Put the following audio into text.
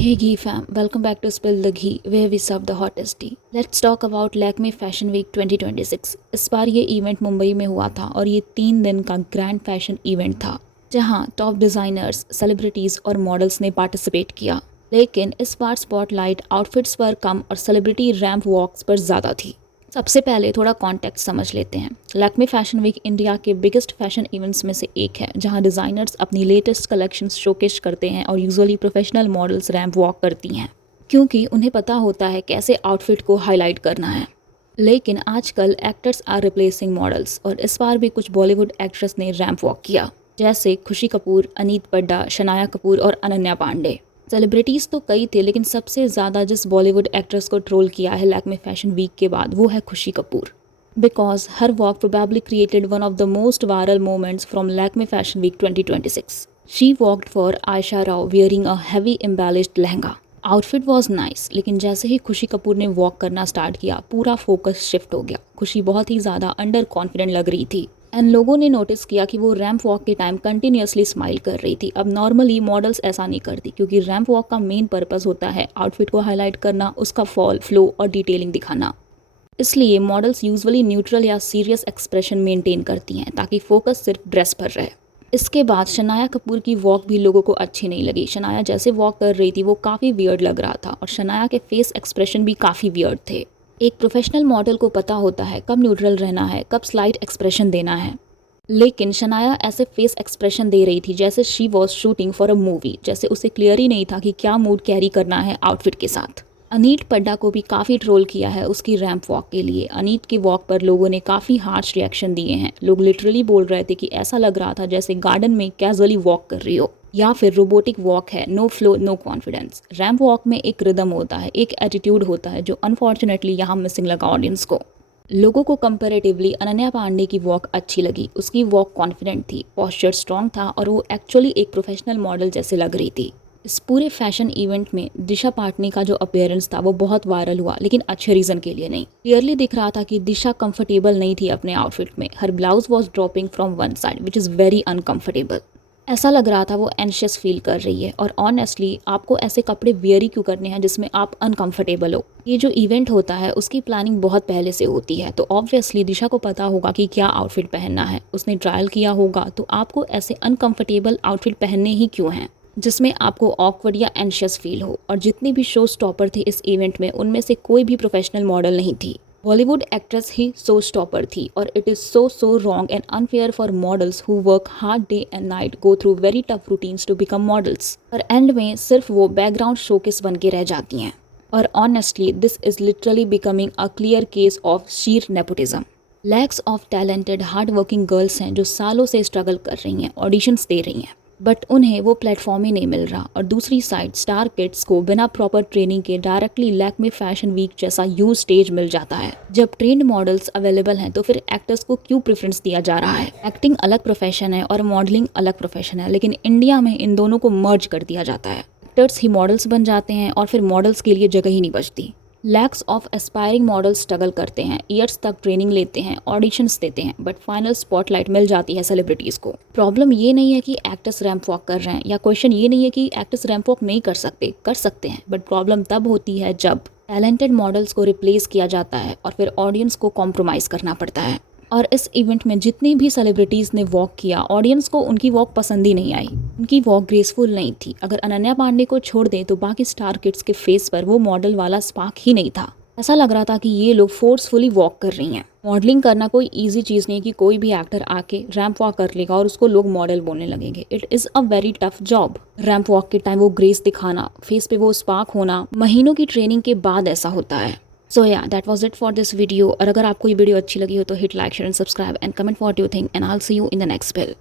Hey Ghee fam, welcome back to Spill the Ghee where we serve the hottest tea. Let's talk about Lakme Fashion Week 2026. इस बार ये event Mumbai में हुआ था और ये 3 दिन का ग्रैंड फैशन इवेंट था जहां टॉप डिज़ाइनर्स, सेलिब्रिटीज़ और मॉडल्स ने पार्टिसिपेट किया। लेकिन इस बार स्पॉटलाइट आउटफिट्स पर कम और सेलिब्रिटी रैंप वॉक्स पर ज़्यादा थी। सबसे पहले थोड़ा कॉन्टेक्स्ट समझ लेते हैं। लैक्मे फैशन वीक इंडिया के बिगेस्ट फैशन इवेंट्स में से एक है जहां डिज़ाइनर्स अपनी लेटेस्ट कलेक्शंस शोकेस करते हैं और usually professional models ramp walk करती हैं क्योंकि उन्हें पता होता है कैसे आउटफिट को हाईलाइट करना है। लेकिन आजकल एक्टर्स आर रिप्लेसिंग मॉडल्स और इस बार भी कुछ बॉलीवुड एक्ट्रेस ने रैंप वॉक किया, जैसे खुशी कपूर, अनीत पड्डा, शनाया कपूर और अनन्या पांडे। सेलिब्रिटीज़ तो कई थे लेकिन सबसे ज़्यादा जिस बॉलीवुड एक्ट्रेस को ट्रोल किया है लैक्मे फैशन वीक के बाद वो है Khushi Kapoor, because her walk probably created one of the most viral moments from Lakme fashion week 2026। She walked for Ayesha Rao wearing a heavy embellished lehenga. Outfit was nice, लेकिन जैसे ही खुशी कपूर ने वॉक करना स्टार्ट किया पूरा फोकस शिफ्ट हो गया। खुशी बहुत ही ज़्यादा अंडर कॉन्फिडेंट लग रही थी एंड लोगों ने नोटिस किया कि वो रैंप वॉक के टाइम कंटिन्यूसली स्माइल कर रही थी। अब नॉर्मली मॉडल्स ऐसा नहीं करती क्योंकि रैंप वॉक का मेन पर्पस होता है आउटफिट को हाईलाइट करना, उसका फॉल, फ्लो और डिटेलिंग दिखाना। इसलिए मॉडल्स यूजुअली न्यूट्रल या सीरियस एक्सप्रेशन मेंटेन करती हैं ताकि फोकस सिर्फ ड्रेस पर रहे। इसके बाद शनाया कपूर की वॉक भी लोगों को अच्छी नहीं लगी। शनाया जैसे वॉक कर रही थी वो काफ़ी वियर्ड लग रहा था और शनाया के फेस एक्सप्रेशन भी काफ़ी वियर्ड थे। एक प्रोफेशनल मॉडल को पता होता है कब न्यूट्रल रहना है, कब स्लाइट एक्सप्रेशन देना है, लेकिन शनाया ऐसे फेस एक्सप्रेशन दे रही थी जैसे she was shooting for a movie, जैसे उसे क्लियर ही नहीं था कि क्या मूड कैरी करना है आउटफिट के साथ। अनीत पड्डा को भी काफ़ी ट्रोल किया है उसकी रैंप वॉक के लिए। अनीत के वॉक पर लोगों ने काफ़ी हार्श रिएक्शन दिए हैं। लोग लिटरली बोल रहे थे कि ऐसा लग रहा था जैसे गार्डन में कैजुअली वॉक कर रही हो या फिर रोबोटिक वॉक है, no flow no confidence. Ramp walk में एक रिदम होता है, एक एटीट्यूड होता है जो अनफॉर्चुनेटली यहाँ मिसिंग लगा ऑडियंस को। लोगों को कंपैरेटिवली अनन्या पांडे की वॉक अच्छी लगी। उसकी वॉक कॉन्फिडेंट थी, पोस्चर स्ट्रॉन्ग था और वो एक्चुअली एक प्रोफेशनल मॉडल जैसे लग रही थी। इस पूरे फैशन इवेंट में दिशा पाटनी का जो अपीयरेंस था वो बहुत वायरल हुआ, लेकिन अच्छे रीज़न के लिए नहीं। क्लियरली दिख रहा था कि दिशा कंफर्टेबल नहीं थी अपने आउटफिट में। Her blouse was dropping from one side which is very uncomfortable. ऐसा लग रहा था वो एंशियस फील कर रही है और ऑनेस्टली आपको ऐसे कपड़े वेयर ही क्यों करने हैं जिसमें आप अनकंफर्टेबल हो। ये जो इवेंट होता है उसकी प्लानिंग बहुत पहले से होती है, तो ऑब्वियसली दिशा को पता होगा कि क्या आउटफिट पहनना है। उसने ट्रायल किया होगा, तो आपको ऐसे अनकंफर्टेबल आउटफिट पहनने ही क्यों हैं जिसमें आपको ऑकवर्ड या एंशियस फील हो। और जितनी भी शो स्टॉपर थे इस इवेंट में उनमें से कोई भी प्रोफेशनल मॉडल नहीं थी। बॉलीवुड एक्ट्रेस ही शो स्टॉपर थी और it is so wrong and unfair for models who work hard day and night, go through very tough routines to become models, और एंड में सिर्फ वो बैकग्राउंड शोकेस बन के रह जाती हैं। और honestly this is literally becoming a clear case of sheer nepotism. Lakhs of talented hard working girls हैं जो सालों से स्ट्रगल कर रही हैं, ऑडिशंस दे रही हैं, बट उन्हें वो प्लेटफॉर्म ही नहीं मिल रहा। और दूसरी साइड स्टार किड्स को बिना प्रॉपर ट्रेनिंग के डायरेक्टली लैक्मे फैशन वीक जैसा यूज स्टेज मिल जाता है। जब ट्रेंड मॉडल्स अवेलेबल हैं तो फिर एक्टर्स को क्यों प्रेफरेंस दिया जा रहा है? एक्टिंग अलग प्रोफेशन है और मॉडलिंग अलग प्रोफेशन है, लेकिन इंडिया में इन दोनों को मर्ज कर दिया जाता है। एक्टर्स ही मॉडल्स बन जाते हैं और फिर मॉडल्स के लिए जगह ही नहीं बचती। Lakhs of aspiring models struggle करते हैं, ईयर्स तक ट्रेनिंग लेते हैं, ऑडिशंस देते हैं, बट फाइनल स्पॉटलाइट मिल जाती है सेलिब्रिटीज़ को। प्रॉब्लम ये नहीं है कि एक्टर्स रैंप वॉक कर रहे हैं, या क्वेश्चन ये नहीं है कि एक्टर्स रैंप वॉक नहीं कर सकते हैं, बट प्रॉब्लम तब होती है जब टैलेंटेड मॉडल्स को रिप्लेस किया जाता है और फिर ऑडियंस को कॉम्प्रोमाइज़ करना पड़ता है। और इस इवेंट में जितनी भी सेलिब्रिटीज़ ने वॉक किया, ऑडियंस को उनकी वॉक पसंद ही नहीं आई। उनकी वॉक ग्रेसफुल नहीं थी। अगर अनन्या पांडे को छोड़ दें तो बाकी स्टार किड्स के फेस पर वो मॉडल वाला स्पार्क ही नहीं था। ऐसा लग रहा था कि ये लोग फोर्सफुली वॉक कर रही हैं। मॉडलिंग करना कोई इजी चीज़ नहीं कि कोई भी एक्टर आके रैंप वॉक कर लेगा और उसको लोग मॉडल बोलने लगेंगे। It is a very tough job. Ramp walk के टाइम वो ग्रेस दिखाना, फेस पे वो स्पार्क होना, महीनों की ट्रेनिंग के बाद ऐसा होता है। सो या that was it for this video. और अगर आपको ये वीडियो अच्छी लगी हो तो hit like, share and subscribe and comment what you think, and I will see you in the next bill.